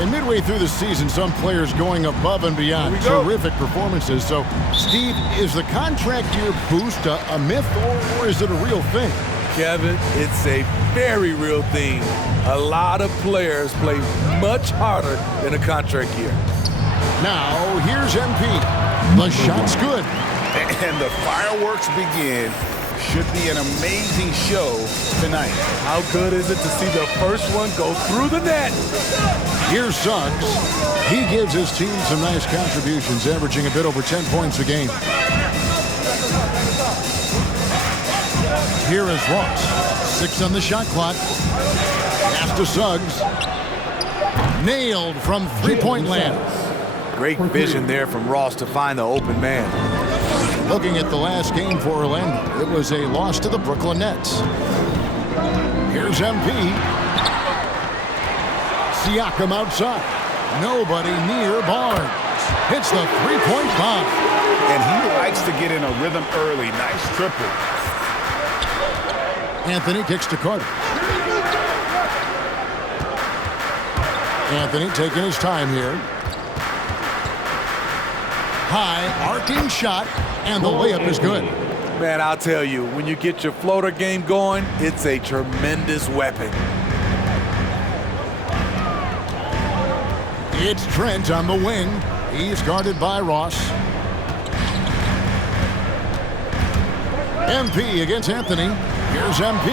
And midway through the season, some players going above and beyond. Terrific performances. So, Steve, is the contract year boost a myth or is it a real thing? Kevin, it's a very real thing. A lot of players play much harder than a contract year. Now, here's MP. The shot's good. And the fireworks begin. Should be an amazing show tonight. How good is it to see the first one go through the net? Here's Suggs. He gives his team some nice contributions, averaging a bit over 10 points a game. Here is Ross. 6 on the shot clock. Pass to Suggs. Nailed from three-point land. Great vision there from Ross to find the open man. Looking at the last game for Orlando, it was a loss to the Brooklyn Nets. Here's MP. Siakam outside. Nobody near Barnes. Hits the three-point bomb. And he likes to get in a rhythm early. Nice triple. Anthony kicks to Carter. Anthony taking his time here. High arcing shot, and the layup is good. Man, I'll tell you, when you get your floater game going, it's a tremendous weapon. It's Trent on the wing. He's guarded by Ross. MP against Anthony. Here's MP,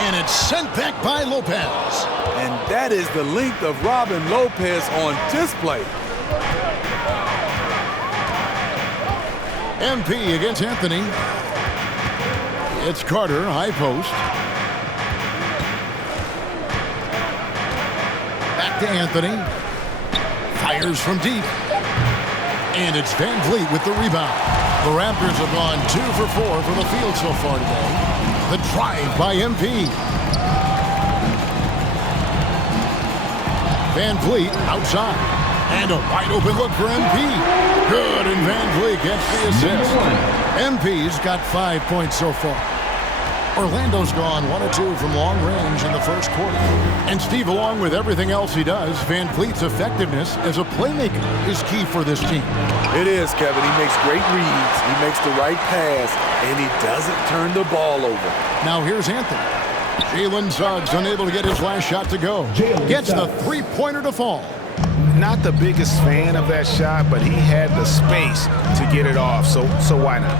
and it's sent back by Lopez. And that is the length of Robin Lopez on display. MP against Anthony. It's Carter, high post. Back to Anthony. Fires from deep. And it's Van Vliet with the rebound. The Raptors have gone 2 for 4 from the field so far today. The drive by MP. Van Vliet outside. And a wide open look for MP. Good, and Van Vliet gets the assist. MP's got 5 points so far. Orlando's gone 1 of 2 from long range in the first quarter. And Steve, along with everything else he does, Van Vliet's effectiveness as a playmaker is key for this team. It is, Kevin. He makes great reads, he makes the right pass, and he doesn't turn the ball over. Now here's Anthony. Jalen Suggs unable to get his last shot to go. Gets the three-pointer to fall. Not the biggest fan of that shot, but he had the space to get it off, so why not?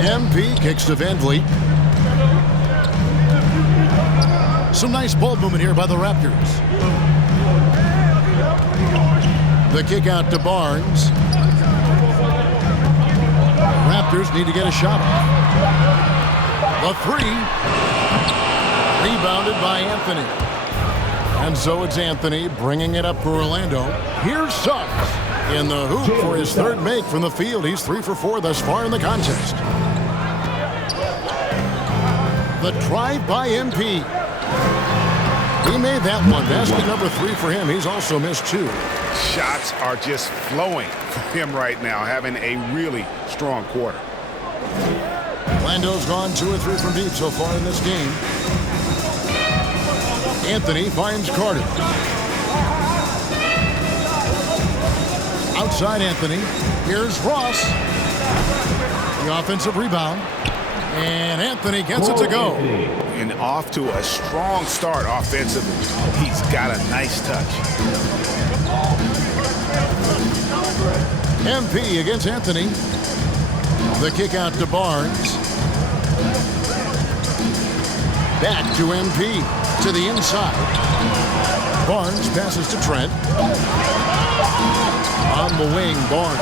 MP kicks to Van Vliet. Some nice ball movement here by the Raptors. The kick out to Barnes. Raptors need to get a shot off. The three. Rebounded by Anthony. And so it's Anthony bringing it up for Orlando. Here's Suggs in the hoop for his third make from the field. He's 3 for 4 thus far in the contest. The drive by MP. He made that one. Basket number 3 for him. He's also missed 2. Shots are just flowing for him right now, having a really strong quarter. Orlando's gone 2 or 3 from deep so far in this game. Anthony finds Carter. Outside Anthony. Here's Ross. The offensive rebound. And Anthony gets it to go. And off to a strong start offensively. He's got a nice touch. MP against Anthony. The kick out to Barnes. Back to MP. To the inside. Barnes passes to Trent. On the wing, Barnes.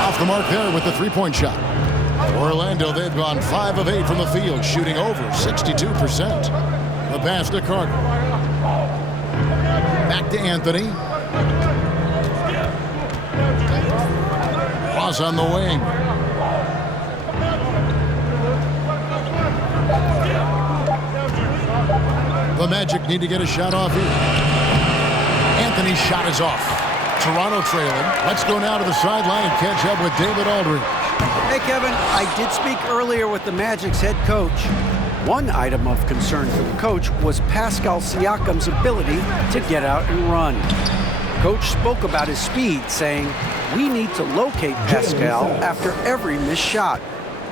Off the mark there with the three-point shot. Orlando, they've gone 5 of 8 from the field, shooting over 62%. The pass to Carter. Back to Anthony. Ross on the wing. The Magic need to get a shot off here. Anthony's shot is off. Toronto trailing. Let's go now to the sideline and catch up with David Aldridge. Hey, Kevin, I did speak earlier with the Magic's head coach. One item of concern for the coach was Pascal Siakam's ability to get out and run. Coach spoke about his speed, saying, "We need to locate Pascal after every missed shot.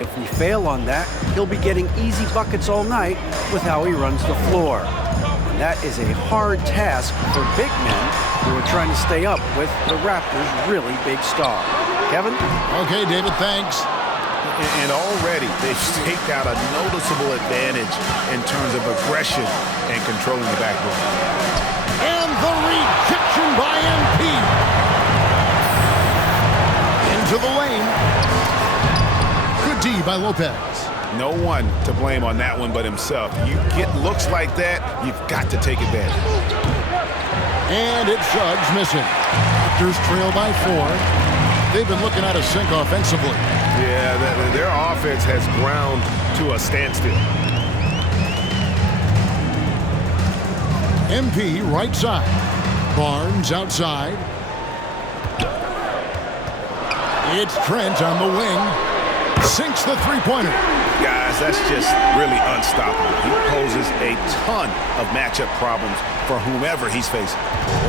If we fail on that, he'll be getting easy buckets all night with how he runs the floor." And that is a hard task for big men who are trying to stay up with the Raptors' really big star. Kevin? Okay, David, thanks. And already they've staked out a noticeable advantage in terms of aggression and controlling the backboard. And the rejection by MP. Into the lane. Good D by Lopez. No one to blame on that one but himself. You get looks like that, you've got to take advantage. And it's Suggs missing. Raptors trail by 4. They've been looking out of sync offensively. Yeah, their offense has ground to a standstill. MP right side. Barnes outside. It's Trent on the wing. Sinks the three-pointer. Guys, that's just really unstoppable. He poses a ton of matchup problems for whomever he's facing.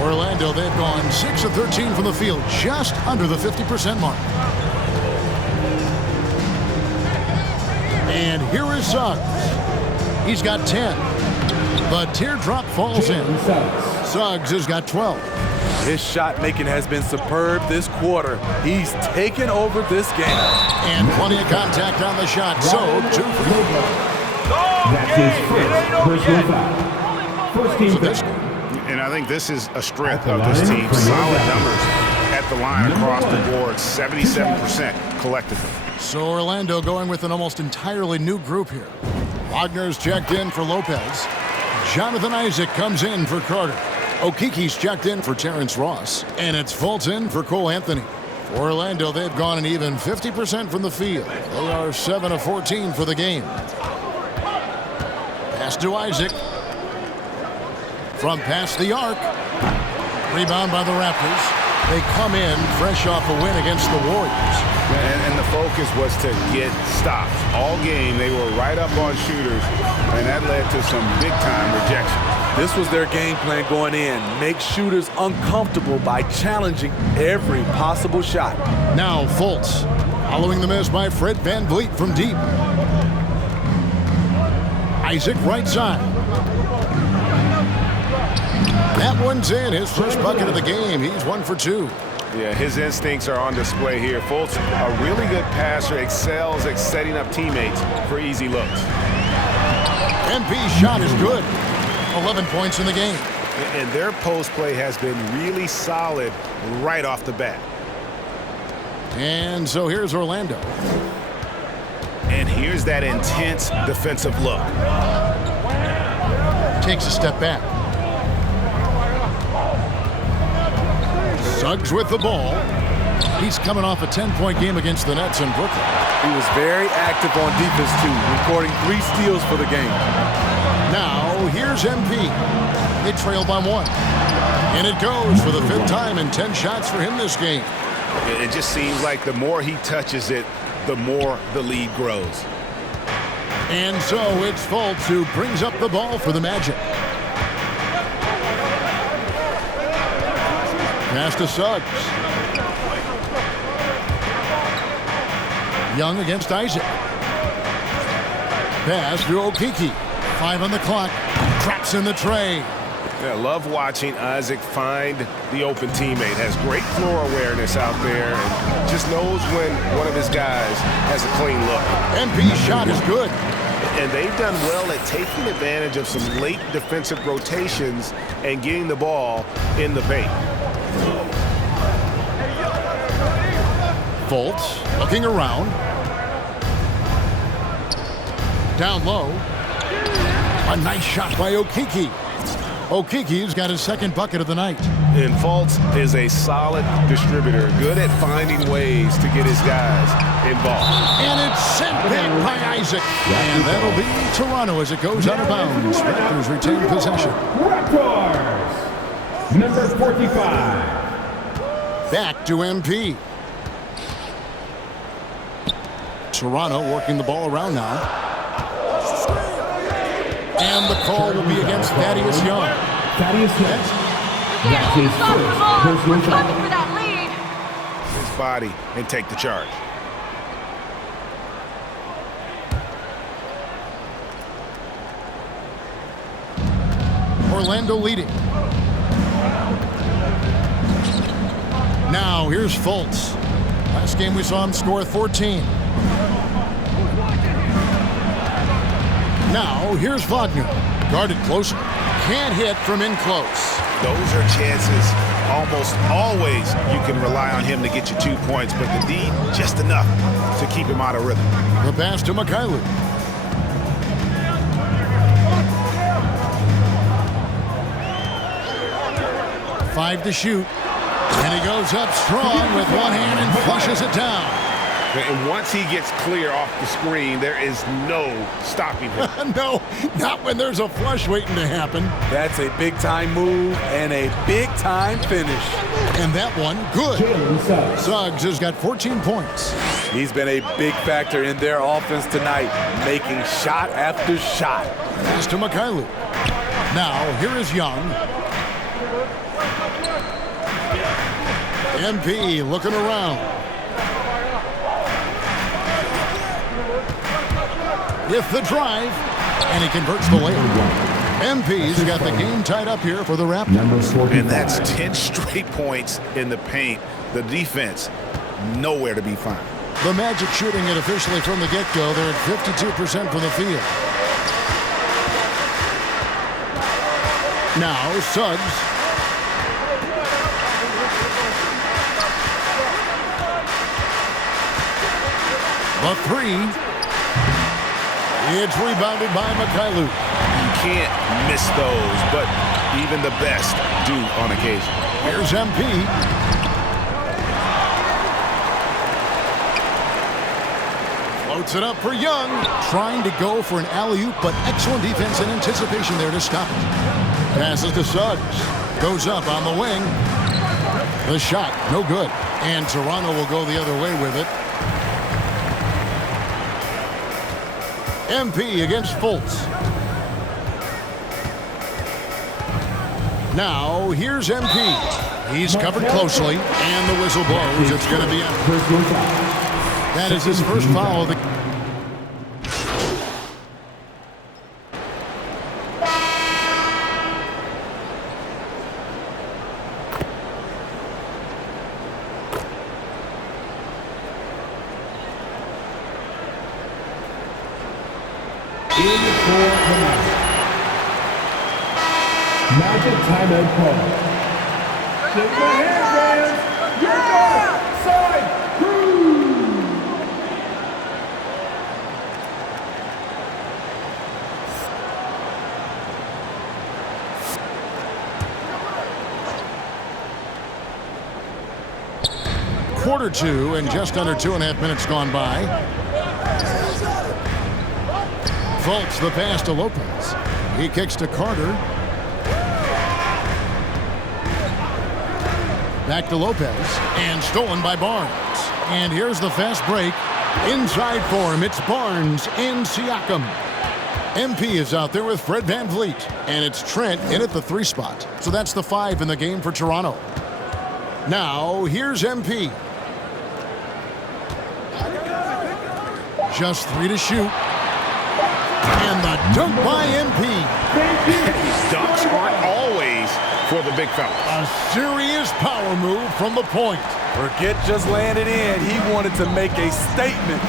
Orlando, they've gone 6 of 13 from the field, just under the 50% mark. And here is Suggs. He's got 10. The teardrop falls in. Suggs has got 12. His shot making has been superb this quarter. He's taken over this game. And plenty of contact on the shot, so 2 for 2. That's his first team foul. And I think this is a strength of this team. Solid numbers at the line across the board, 77% collectively. So Orlando going with an almost entirely new group here. Wagner's checked in for Lopez. Jonathan Isaac comes in for Carter. Okiki's checked in for Terrence Ross. And it's Fulton for Cole Anthony. For Orlando, they've gone an even 50% from the field. They are 7 of 14 for the game. Pass to Isaac. From past the arc. Rebound by the Raptors. They come in fresh off a win against the Warriors. And the focus was to get stops. All game, they were right up on shooters, and that led to some big-time rejection. This was their game plan going in. Make shooters uncomfortable by challenging every possible shot. Now Fultz, following the miss by Fred VanVleet from deep. Isaac right side. That one's in. His first bucket of the game. He's 1 for 2. Yeah, his instincts are on display here. Fultz, a really good passer, excels at setting up teammates for easy looks. MP's shot is good. 11 points in the game. And their post play has been really solid right off the bat. And so here's Orlando. And here's that intense defensive look. Takes a step back. Suggs with the ball. He's coming off a 10-point game against the Nets in Brooklyn. He was very active on defense, too, recording 3 steals for the game. Now, here's MP. They trail by 1. And it goes for the 5th time in 10 shots for him this game. It just seems like the more he touches it, the more the lead grows. And so it's Fultz who brings up the ball for the Magic. Pass to Suggs. Young against Isaac. Pass to Okiki. 5 on the clock. Traps in the tray. Yeah, love watching Isaac find the open teammate. Has great floor awareness out there and just knows when one of his guys has a clean look. MP's shot is good. And they've done well at taking advantage of some late defensive rotations and getting the ball in the paint. Fultz looking around. Down low. A nice shot by Okiki. Okiki's got his 2nd bucket of the night. And Fultz is a solid distributor, good at finding ways to get his guys involved. And it's sent back by Isaac. And that'll be Toronto as it goes out of bounds. Raptors retain possession. Raptors, number 45. Back to MP. Toronto working the ball around now. And the call will be against Thaddeus Young. Thaddeus Young. That's his first personal foul. For that lead. His body and take the charge. Orlando leading. Now here's Fultz. Last game we saw him score 14. Now here's Wagner. Guarded closer. Can't hit from in close. Those are chances almost always you can rely on him to get you 2 points, but the D just enough to keep him out of rhythm. The pass to Mikhailuk. Five to shoot. And he goes up strong with one hand and flushes it down. And once he gets clear off the screen, there is no stopping him. No, not when there's a flush waiting to happen. That's a big-time move and a big-time finish. And that one, good. Suggs has got 14 points. He's been a big factor in their offense tonight, making shot after shot. Pass to Mikhailuk. Now, here is Young. MP looking around. With the drive, and he converts the layup. MP's got the game tied up here for the Raptors. And that's 10 straight points in the paint. The defense, nowhere to be found. The Magic shooting it officially from the get-go. They're at 52% from the field. Now, Suggs. The three. It's rebounded by Mikhailuk. You can't miss those, but even the best do on occasion. Here's MP. Floats it up for Young. Trying to go for an alley-oop, but excellent defense and anticipation there to stop it. Passes to Suggs. Goes up on the wing. The shot, no good. And Toronto will go the other way with it. MP against Fultz. Now, here's MP. He's covered closely, and the whistle blows. It's going to be a... That is his first foul of the... Magic timeout call. Shake my hand, fans. You're north side crew. Quarter two, and just under 2.5 minutes gone by. Fultz the pass to Lopez. He kicks to Carter. Back to Lopez, and stolen by Barnes. And here's the fast break. Inside for him, it's Barnes and Siakam. MP is out there with Fred VanVleet. And it's Trent in at the 3 spot. So that's the 5 in the game for Toronto. Now, here's MP. Just 3 to shoot. And the dunk by MP. These dunks aren't always for the big fella. A serious power move from the point. Forget just landing in. He wanted to make a statement.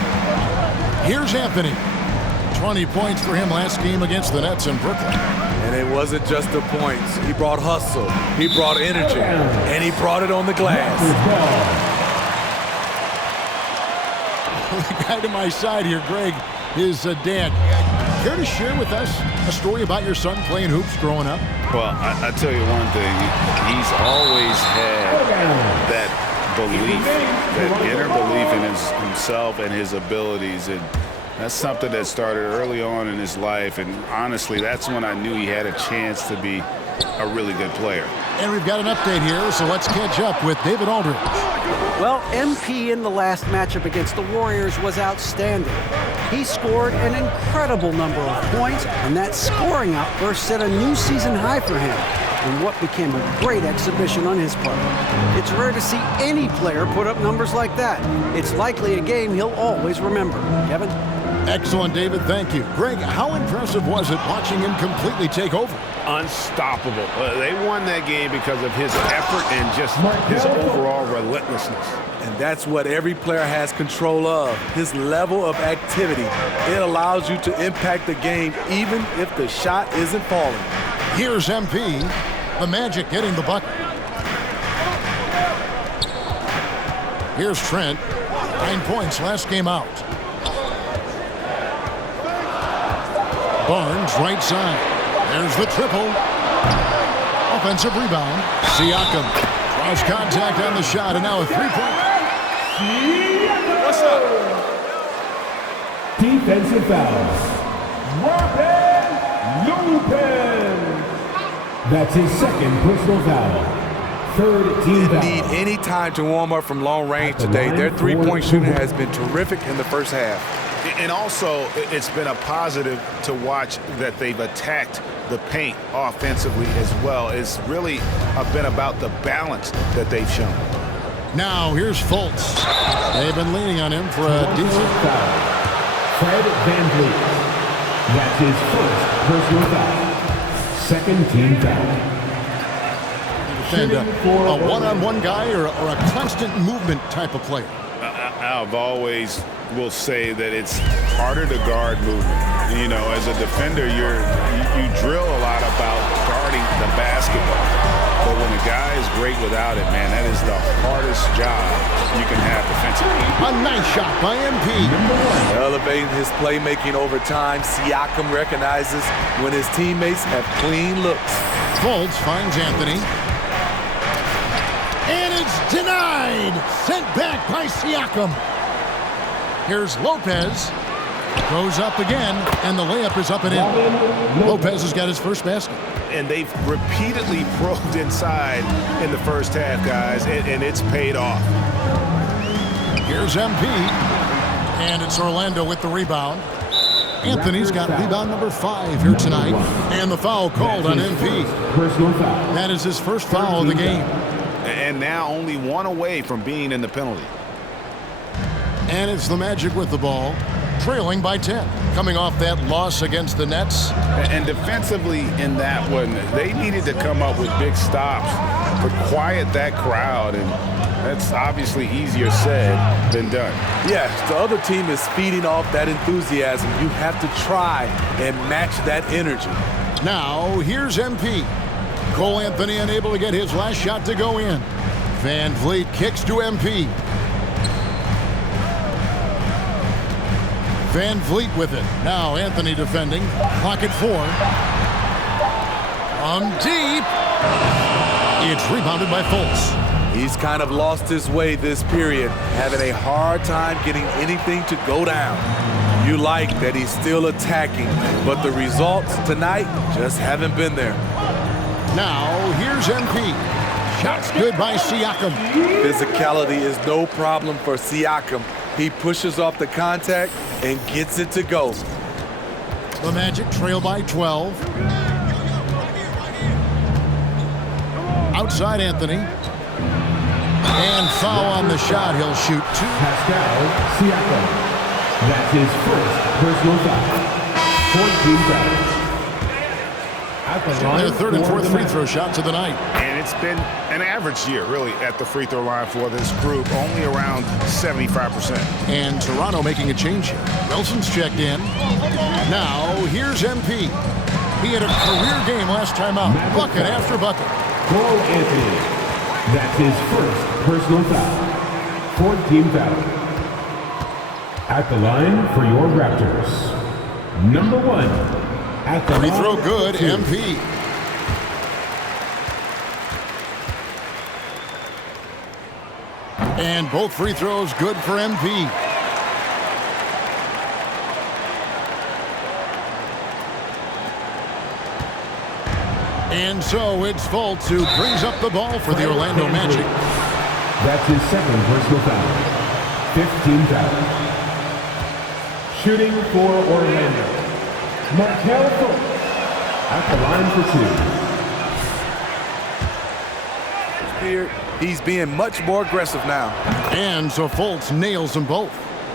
Here's Anthony. 20 points for him last game against the Nets in Brooklyn. And it wasn't just the points. He brought hustle. He brought energy. And he brought it on the glass. The guy to my side here, Greg, is dad. Care to share with us a story about your son playing hoops growing up? Well, I tell you one thing. He's always had that belief, that inner belief in himself and his abilities. And that's something that started early on in his life. And honestly, that's when I knew he had a chance to be a really good player. And we've got an update here, so let's catch up with David Aldridge. Well, MP in the last matchup against the Warriors was outstanding. He scored an incredible number of points, and that scoring outburst set a new season high for him in what became a great exhibition on his part. It's rare to see any player put up numbers like that. It's likely a game he'll always remember. Kevin? Excellent, David. Thank you. Greg, how impressive was it watching him completely take over? Unstoppable. They won that game because of his effort and just his overall relentlessness. And that's what every player has control of, his level of activity. It allows you to impact the game even if the shot isn't falling. Here's MP, the Magic getting the bucket. Here's Trent, 9 points last game out. Barnes, right side. There's the triple. Offensive rebound. Siakam draws contact on the shot, and now a three-point. What's up? Defensive fouls. Lopez. That's his second personal foul. Third team foul. Didn't need any time to warm up from long range today. Their three-point shooting has been terrific in the first half. And also, it's been a positive to watch that they've attacked the paint offensively as well. It's really been about the balance that they've shown. Now here's Fultz. They've been leaning on him for a decent foul. Fred VanVleet. That's his first personal foul. Second team foul. defend a one-on-one guy or a constant movement type of player. I've always will say that it's harder to guard movement. You know, as a defender, you drill a lot about guarding the basketball. But when a guy is great without it, man, that is the hardest job you can have defensively. A nice shot by MP. Elevating his playmaking over time, Siakam recognizes when his teammates have clean looks. Fultz finds Anthony. And it's denied. Sent back by Siakam. Here's Lopez. Goes up again, and the layup is up and in. Lopez has got his first basket. And they've repeatedly probed inside in the first half, guys, and it's paid off. Here's MP. And it's Orlando with the rebound. Anthony's got rebound number 5 here tonight. And the foul called on MP. That is his first foul of the game. And now only one away from being in the penalty. And it's the Magic with the ball, trailing by 10. Coming off that loss against the Nets. And defensively in that one, they needed to come up with big stops to quiet that crowd. And that's obviously easier said than done. Yes, the other team is feeding off that enthusiasm. You have to try and match that energy. Now, here's MP. Cole Anthony unable to get his last shot to go in. VanVleet kicks to MP. VanVleet with it. Now Anthony defending. Clock at 4. From deep. It's rebounded by Fultz. He's kind of lost his way this period, having a hard time getting anything to go down. You like that he's still attacking, but the results tonight just haven't been there. Now here's MP. Shots good by Siakam. Physicality is no problem for Siakam. He pushes off the contact and gets it to go. The Magic trail by 12. Outside Anthony. And foul on the shot. He'll shoot 2. Pascal Siakam. That's his first personal foul. 14 fouls. Their third and fourth free throw shots of the night. And it's been an average year, really, at the free throw line for this group, only around 75%. And Toronto making a change here. Wilson's checked in. Now, here's MP. He had a career game last time out. Bucket after bucket. Cole Anthony. That's his first personal foul. 14 foul. At the line for your Raptors. Number 1. At the free throw good, MP. And both free throws good for MP. And so it's Fultz who brings up the ball for the Orlando Magic. That's his second personal foul. 15 foul. Shooting for Orlando, Markelle Fultz at the line for 2. He's being much more aggressive now. And so Fultz nails them both.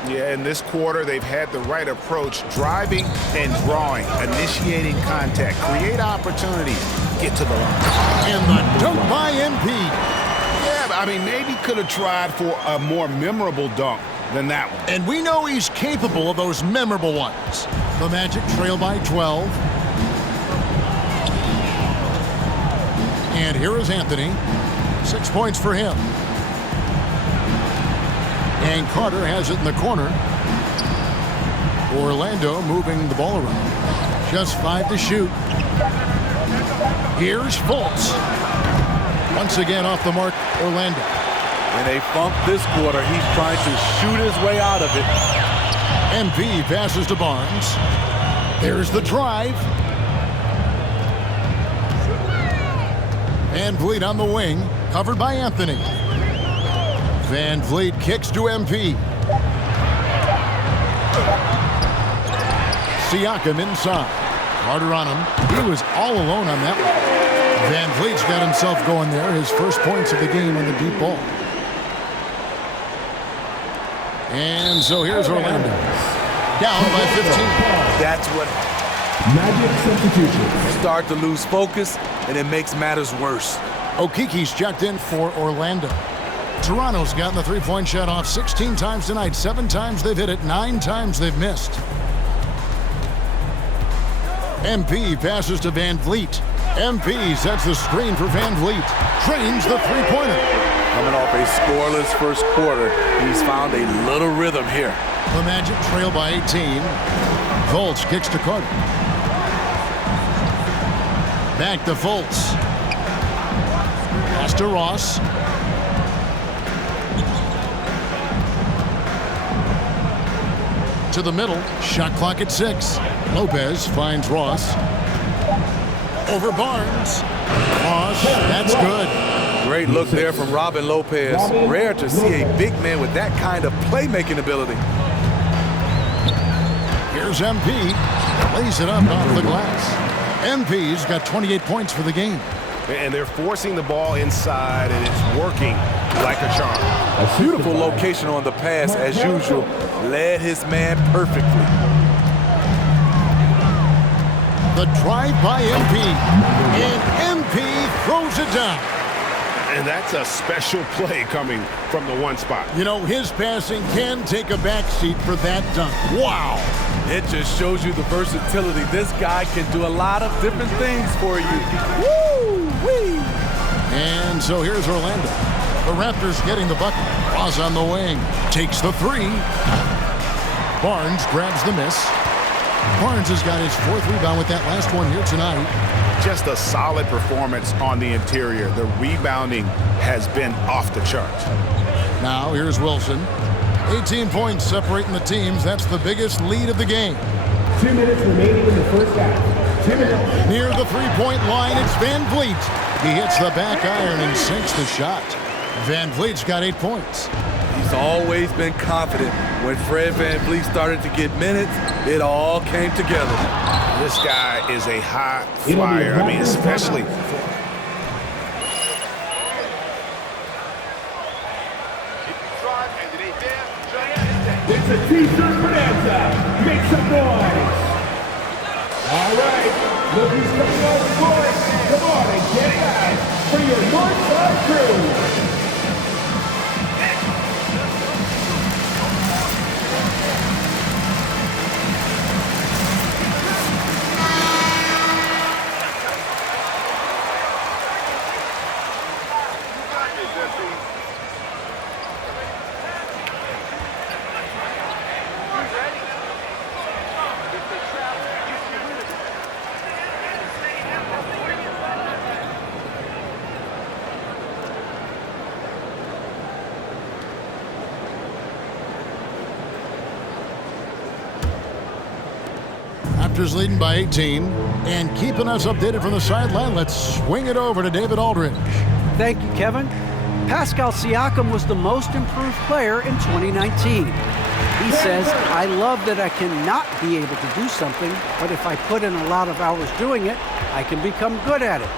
Yeah, in this quarter, they've had the right approach, driving and drawing, initiating contact, create opportunities, get to the line. And the dunk by MP. Yeah, but I mean, maybe could have tried for a more memorable dunk than that one. And we know he's capable of those memorable ones. The Magic trail by 12. And here is Anthony. 6 points for him. And Carter has it in the corner. Orlando moving the ball around. Just 5 to shoot. Here's Fultz. Once again off the mark, Orlando. When they funk this quarter, he's trying to shoot his way out of it. MP passes to Barnes. There's the drive. Van Vliet on the wing, covered by Anthony. Van Vliet kicks to MP. Siakam inside. Carter on him. He was all alone on that one. Van Vliet's got himself going there. His first points of the game on the deep ball. And so here's Orlando. Down by 15. That's what Magic substitution. start to lose focus, and it makes matters worse. Okiki's checked in for Orlando. Toronto's gotten the three-point shot off 16 times tonight. 7 times they've hit it, 9 times they've missed. MP passes to Van Vliet. MP sets the screen for Van Vliet. Drains the three-pointer. Coming off a scoreless first quarter, he's found a little rhythm here. The Magic trail by 18. Fultz kicks to Carter. Back to Fultz. Pass to Ross. To the middle. Shot clock at 6. Lopez finds Ross. Over Barnes. Ross, that's good. Great look there from Robin Lopez. Rare to see a big man with that kind of playmaking ability. Here's MP. Lays it up off the glass. MP's got 28 points for the game. And they're forcing the ball inside, and it's working like a charm. A beautiful location on the pass, as usual. Led his man perfectly. The drive by MP. And MP throws it down. And that's a special play coming from the one spot. You know, his passing can take a backseat for that dunk. Wow. It just shows you the versatility. This guy can do a lot of different things for you. Woo-wee. And so here's Orlando. The Raptors getting the bucket. Ross on the wing. Takes the 3. Barnes grabs the miss. Barnes has got his 4th rebound with that last one here tonight. Just a solid performance on the interior. The rebounding has been off the charts. Now here's Wilson. 18 points separating the teams. That's the biggest lead of the game. 2 minutes remaining in the first half. 2 minutes. Near the three-point line, it's Van Vliet. He hits the back iron and sinks the shot. Van Vliet's got 8 points. He's always been confident. When Fred Van Vliet started to get minutes, it all came together. This guy is a high flyer. I mean, especially. It's a T-shirt bonanza. Make some noise. All right, look who's coming on the court. Come on and get it out for your Northside crew. Raptors leading by 18. And keeping us updated from the sideline, let's swing it over to David Aldridge. Thank you, Kevin. Pascal Siakam was the most improved player in 2019. He says, I love that I cannot be able to do something, but if I put in a lot of hours doing it, I can become good at it.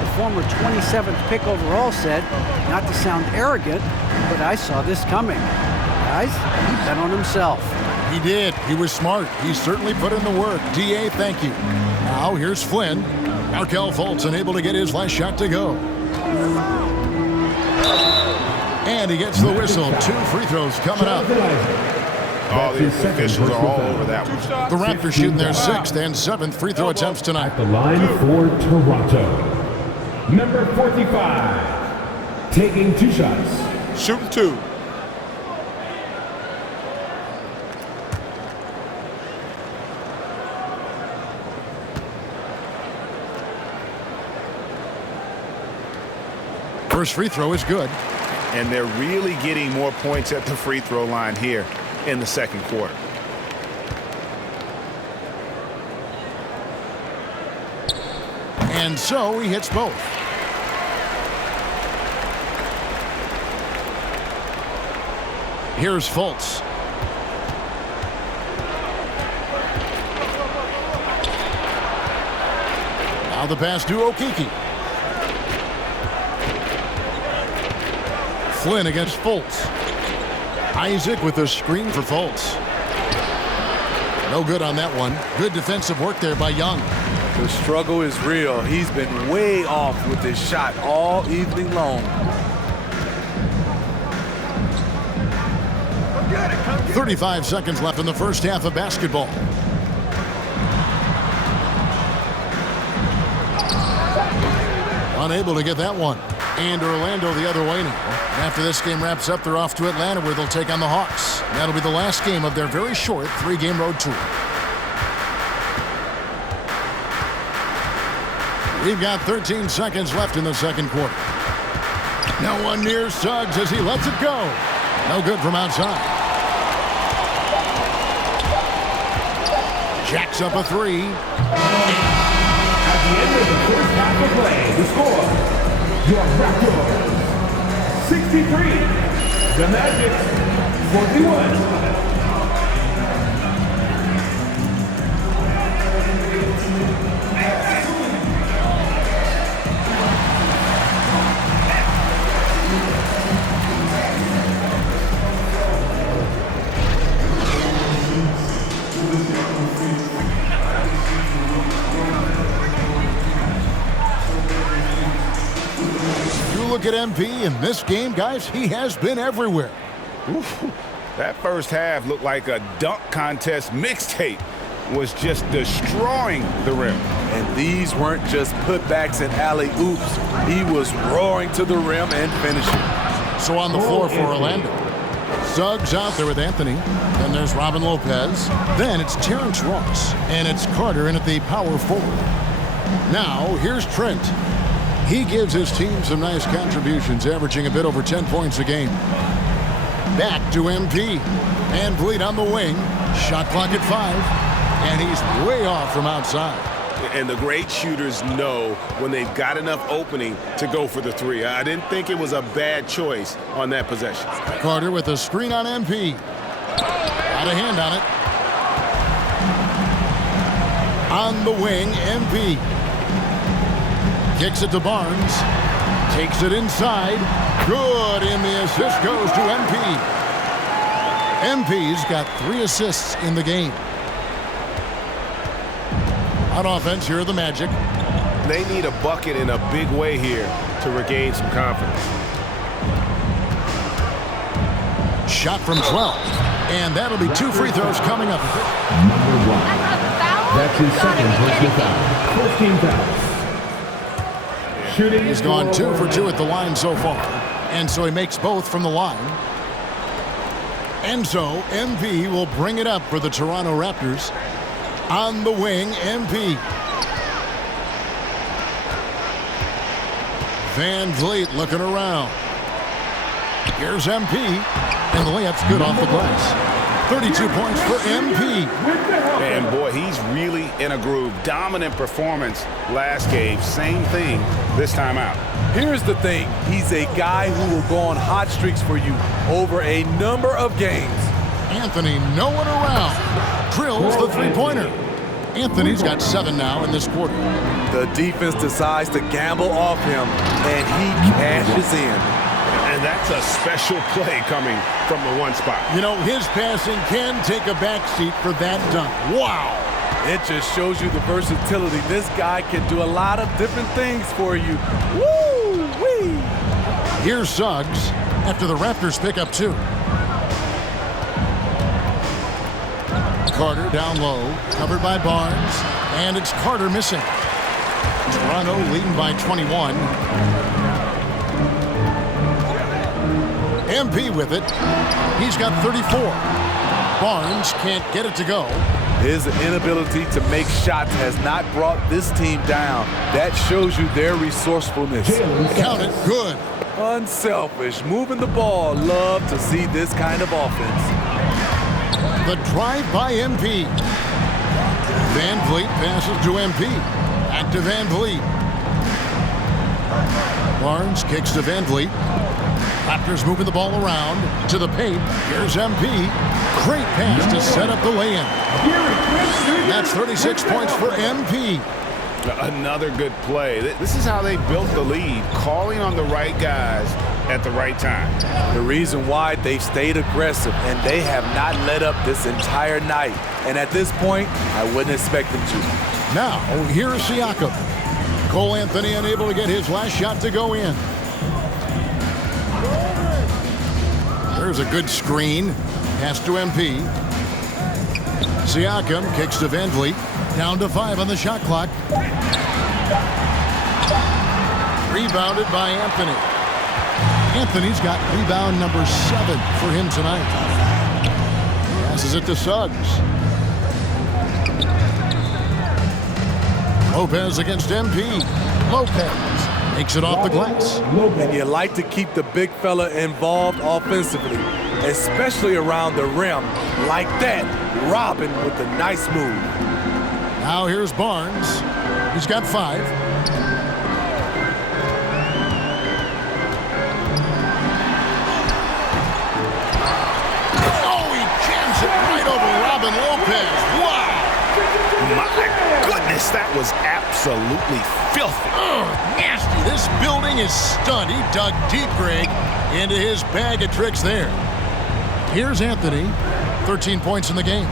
The former 27th pick overall said, not to sound arrogant, but I saw this coming. Guys, he bet on himself. He did. He was smart. He certainly put in the work. D.A., thank you. Now here's Flynn. Markelle Fultz unable to get his last shot to go. And he gets the whistle. 2 free throws coming up. All the officials are all over that one. The Raptors shooting their 6th and 7th free throw attempts tonight. At the line for Toronto. Number 45. Taking 2 shots. Shooting 2. First free throw is good. And they're really getting more points at the free throw line here in the second quarter. And so he hits both. Here's Fultz. Now the pass to Okeke. Flynn against Fultz. Isaac with a screen for Fultz. No good on that one. Good defensive work there by Young. The struggle is real. He's been way off with his shot all evening long. 35 seconds left in the first half of basketball. Unable to get that one. And Orlando the other way now. After this game wraps up, they're off to Atlanta where they'll take on the Hawks. That'll be the last game of their very short 3-game road tour. We've got 13 seconds left in the second quarter. Now one near Suggs as he lets it go. No good from outside. Jacks up a 3. At the end of the first half of play, the score, your Raptors, 63. The Magic, 41. Look at MP in this game, guys. He has been everywhere. Oof. That first half looked like a dunk contest mixtape. Was just destroying the rim. And these weren't just putbacks and alley-oops. He was roaring to the rim and finishing. So on the floor for Orlando. Suggs out there with Anthony. Then there's Robin Lopez. Then it's Terrence Ross. And it's Carter in at the power forward. Now here's Trent. He gives his team some nice contributions, averaging a bit over 10 points a game. Back to MP. Van Vliet on the wing. Shot clock at 5. And he's way off from outside. And the great shooters know when they've got enough opening to go for the 3. I didn't think it was a bad choice on that possession. Carter with a screen on MP. Got a hand on it. On the wing, MP. Kicks it to Barnes. Takes it inside. Good, and the assist goes to MP. MP's got 3 assists in the game. On offense, here are the Magic. They need a bucket in a big way here to regain some confidence. Shot from 12. And that'll be 2 free throws coming up. Number 1. That's his second personal foul. First team foul. Shooting. He's gone 2 for 2 at the line so far. And so he makes both from the line. And so MP will bring it up for the Toronto Raptors. On the wing, MP. Van Vliet looking around. Here's MP. And the layup's good off the glass. 32 points for MP. And boy, he's really in a groove. Dominant performance last game. Same thing this time out. Here's the thing. He's a guy who will go on hot streaks for you over a number of games. Anthony, no one around. Drills the three-pointer. Anthony's got 7 now in this quarter. The defense decides to gamble off him, and he cashes in. And that's a special play coming from the one spot. You know, his passing can take a backseat for that dunk. Wow. It just shows you the versatility. This guy can do a lot of different things for you. Woo-wee! Here's Suggs after the Raptors pick up 2. Carter down low, covered by Barnes, and it's Carter missing. Toronto leading by 21. MP with it. He's got 34. Barnes can't get it to go. His inability to make shots has not brought this team down. That shows you their resourcefulness. Count it. Good. Unselfish. Moving the ball. Love to see this kind of offense. The drive by MP. Van Vliet passes to MP. Back to Van Vliet. Barnes kicks to Van Vliet. Raptors moving the ball around to the paint. Here's MP. Great pass to set up the lay-in. That's 36 points for MP. Another good play. This is how they built the lead, calling on the right guys at the right time. The reason why they've stayed aggressive, and they have not let up this entire night. And at this point, I wouldn't expect them to. Now, here's Siakam. Cole Anthony unable to get his last shot to go in. There's a good screen. Pass to MP. Siakam kicks to Van Vliet. Down to 5 on the shot clock. Rebounded by Anthony. Anthony's got rebound number 7 for him tonight. Passes it to Suggs. Lopez against MP. Lopez takes it off the glass. And you like to keep the big fella involved offensively, especially around the rim. Like that, Robin with a nice move. Now here's Barnes. He's got 5. Oh, he jams it right over Robin Lopez. Wow. My goodness, that was absolutely filthy. Nasty. This building is stunned. He dug deep, Greg, into his bag of tricks there. Here's Anthony. 13 points in the game.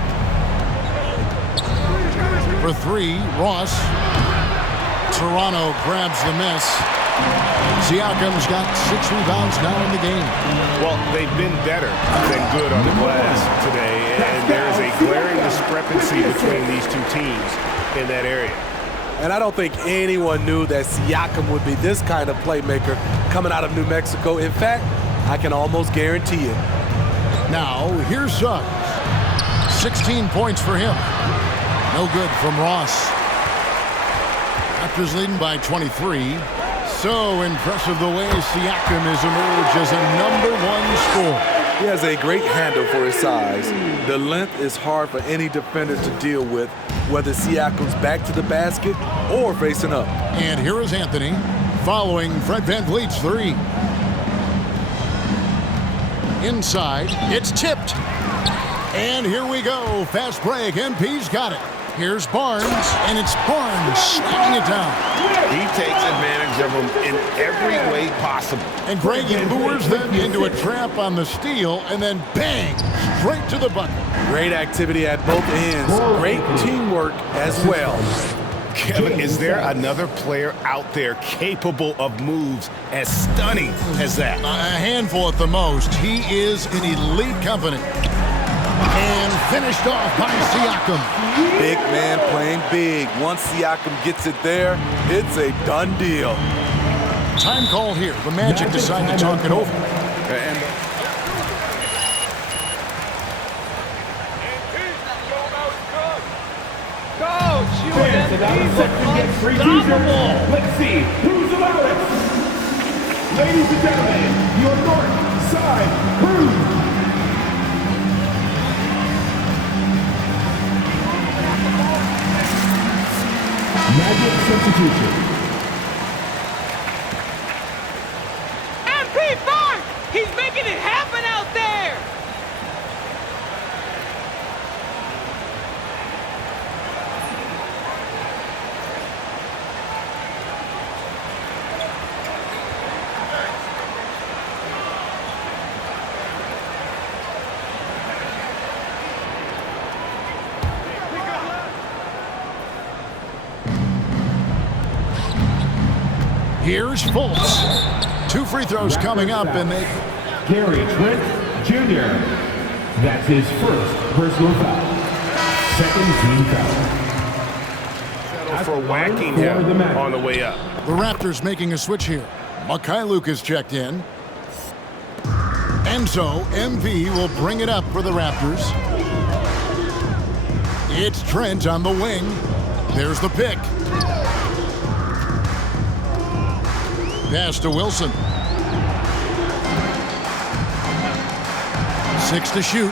For 3, Ross. Toronto grabs the miss. Siakam's got 6 rebounds now in the game. Well, they've been better than good on the glass today, and there is a glaring discrepancy between these two teams in that area. And I don't think anyone knew that Siakam would be this kind of playmaker coming out of New Mexico. In fact, I can almost guarantee it. Now, here's Suggs. 16 points for him. No good from Ross. Raptors leading by 23. So impressive the way Siakam has emerged as a #1 scorer. He has a great handle for his size. The length is hard for any defender to deal with, whether Siakam's back to the basket or facing up. And here is Anthony following Fred VanVleet's 3. Inside, it's tipped. And here we go. Fast break. MP's got it. Here's Barnes, and it's Barnes slamming it down. He takes advantage of them in every way possible. And Greg, he lures them into a trap on the steal, and then bang, straight to the bucket. Great activity at both ends. Great teamwork as well. Kevin, is there another player out there capable of moves as stunning as that? A handful at the most. He is in elite company. And finished off by Siakam. Big man playing big. Once Siakam gets it there, it's a done deal. Time called here. The Magic decide to talk it over. And Fans about a section get free t-shirts. Let's see who's about it. Ladies and gentlemen, your North Side Crew. substitution. MP5! He's making it happen out there! Here's Fultz. 2 free throws coming up, and they... Gary Trent Jr. That's his first personal foul. Second team foul. For whacking him on the way up. The Raptors making a switch here. Mikhailuk is checked in. And so, MV will bring it up for the Raptors. It's Trent on the wing. There's the pick. Pass to Wilson. 6 to shoot.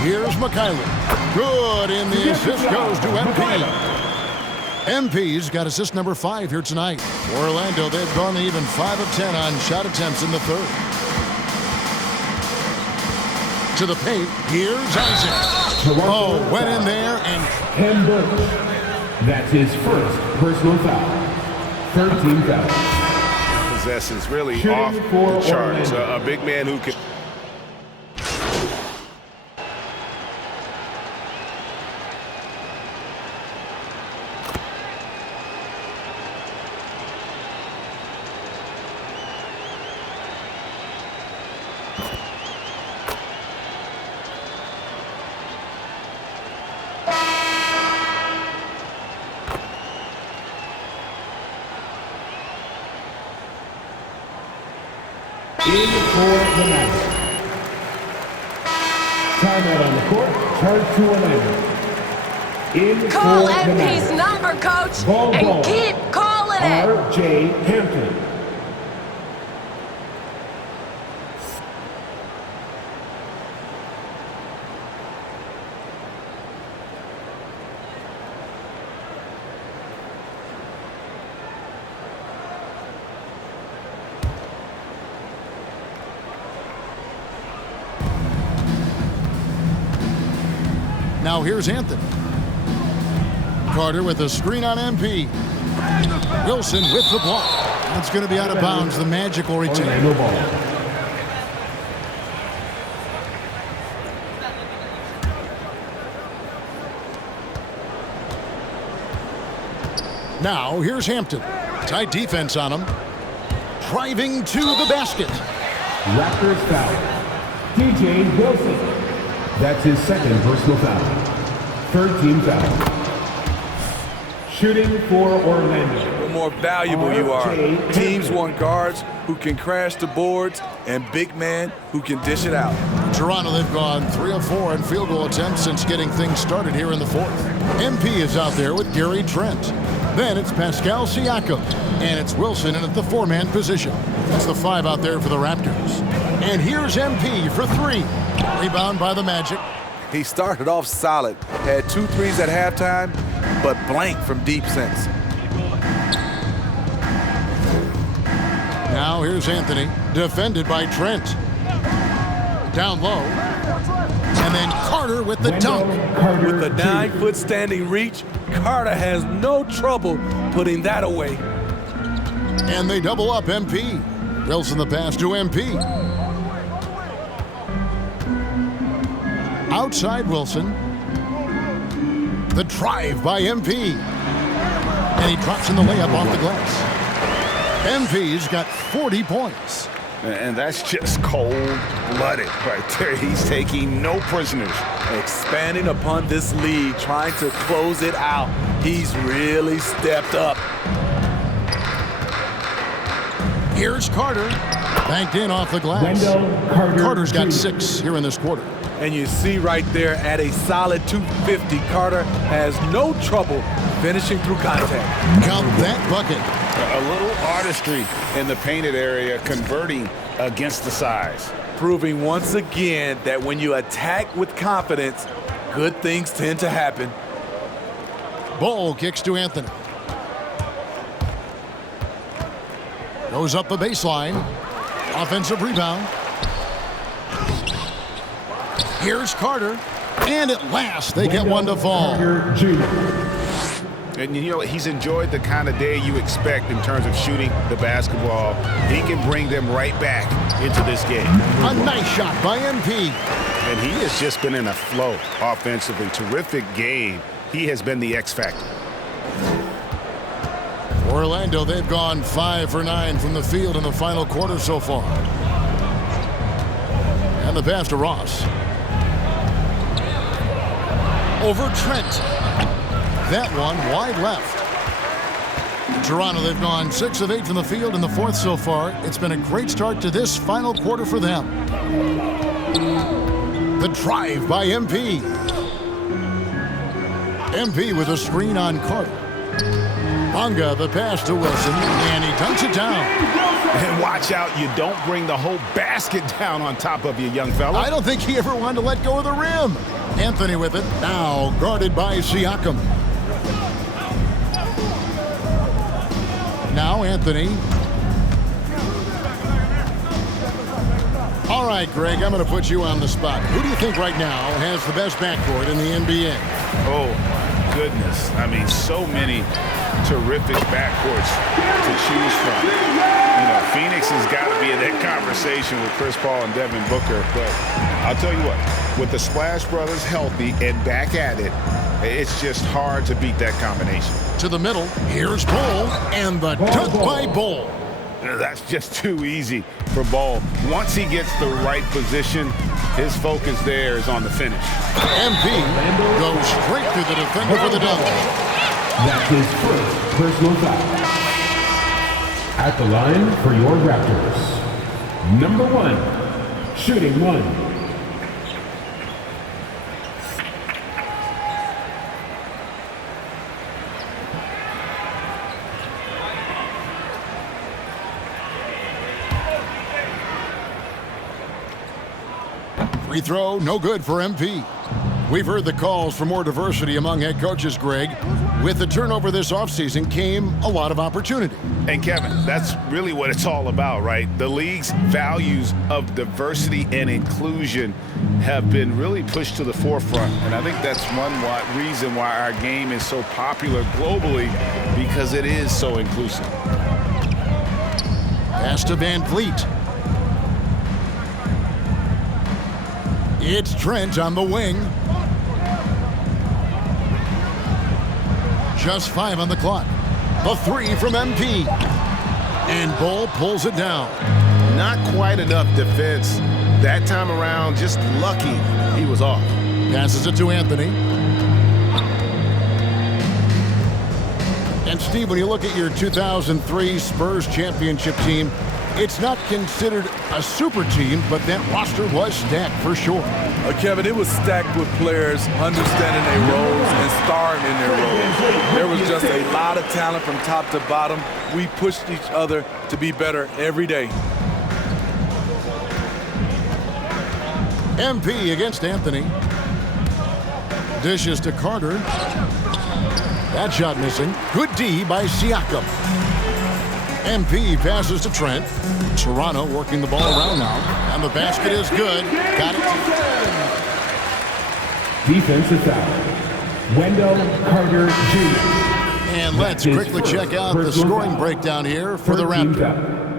Here's Mikhailuk. Good, and the assist goes to MP. MP's got assist number 5 here tonight. For Orlando, they've gone even 5 of 10 on shot attempts in the third. To the paint, here's Isaac. Oh, went in there and... Ken Burke. That's his first personal foul. Third team foul. Possessions really Shooting off for the charts. Orlando. A big man who can... In for the Magic. Timeout on the court. Charge to Orlando. In Call for the MP's Magic. number, coach, Ball. and keep calling it. R.J. Hampton. Now here's Anthony. Carter with a screen on MP. Wilson with the ball. That's going to be out of bounds. The Magic will retain. Orlando ball. Now here's Hampton. Tight defense on him. Driving to the basket. Raptors foul. DJ Wilson. That's his second personal foul. Third team foul. Shooting for Orlando. The more valuable you are. Teams want guards who can crash the boards and big men who can dish it out. Toronto, they've gone 3 of 4 in field goal attempts since getting things started here in the fourth. MP is out there with Gary Trent. Then it's Pascal Siakam. And it's Wilson in at the 4-man position. That's the 5 out there for the Raptors. And here's MP for 3. Rebound by the Magic. He started off solid, had 2 threes at halftime, but blank from deep since. Now here's Anthony, defended by Trent. Down low. And then Carter with the dunk. With a 9-foot standing reach, Carter has no trouble putting that away. And they double up MP. Wilson the pass to MP. Outside Wilson. The drive by MP. And he drops in the layup off the glass. MP's got 40 points. And that's just cold-blooded right there. He's taking no prisoners. Expanding upon this lead, trying to close it out. He's really stepped up. Here's Carter. Banked in off the glass. Wendell Carter Carter's got Jr. 6 here in this quarter. And you see right there at a solid 250, Carter has no trouble finishing through contact. Count that bucket. A little artistry in the painted area, converting against the size. Proving once again that when you attack with confidence, good things tend to happen. Ball kicks to Anthony. Goes up the baseline. Offensive rebound. Here's Carter. And at last, they get one to fall. And you know, he's enjoyed the kind of day you expect in terms of shooting the basketball. He can bring them right back into this game. A nice shot by MP. And he has just been in a flow offensively. Terrific game. He has been the X factor. Orlando, they've gone 5 for 9 from the field in the final quarter so far. And the pass to Ross. Over Trent. That one wide left. Toronto, they've gone 6 of 8 from the field in the fourth so far. It's been a great start to this final quarter for them. The drive by MP. MP with a screen on Carter. Bonga, the pass to Wilson, and he dunks it down. And watch out, you don't bring the whole basket down on top of you, young fella. I don't think he ever wanted to let go of the rim. Anthony with it, now guarded by Siakam. Now Anthony. All right, Greg, I'm going to put you on the spot. Who do you think right now has the best backcourt in the NBA? Oh, my goodness. I mean, so many terrific backcourts to choose from. You know, Phoenix has got to be in that conversation with Chris Paul and Devin Booker. But I'll tell you what, with the Splash Brothers healthy and back at it, it's just hard to beat that combination. To the middle, here's Ball, and the dunk by Ball. That's just too easy for Ball. Once he gets the right position, his focus there is on the finish. MP goes straight through the defender for the dunk. That's his first personal foul. At the line for your Raptors, number 1, shooting 1. Free throw, no good for MP. We've heard the calls for more diversity among head coaches, Greg. With the turnover this offseason came a lot of opportunity. And Kevin, that's really what it's all about, right? The league's values of diversity and inclusion have been really pushed to the forefront. And I think that's one reason why our game is so popular globally, because it is so inclusive. Pass to Van Vliet. It's Trent on the wing. Just 5 on the clock. The 3 from MP. And Ball pulls it down. Not quite enough defense. That time around, just lucky he was off. Passes it to Anthony. And Steve, when you look at your 2003 Spurs championship team, it's not considered a super team, but that roster was stacked for sure. Kevin, it was stacked with players understanding their roles and starring in their roles. There was just a lot of talent from top to bottom. We pushed each other to be better every day. MP against Anthony. Dishes to Carter. That shot missing. Good D by Siakam. MP passes to Trent. Toronto working the ball around now. And the basket is good. Got it. Defensive foul. Wendell Carter Jr. And let's quickly check out the scoring breakdown here for the Raptors.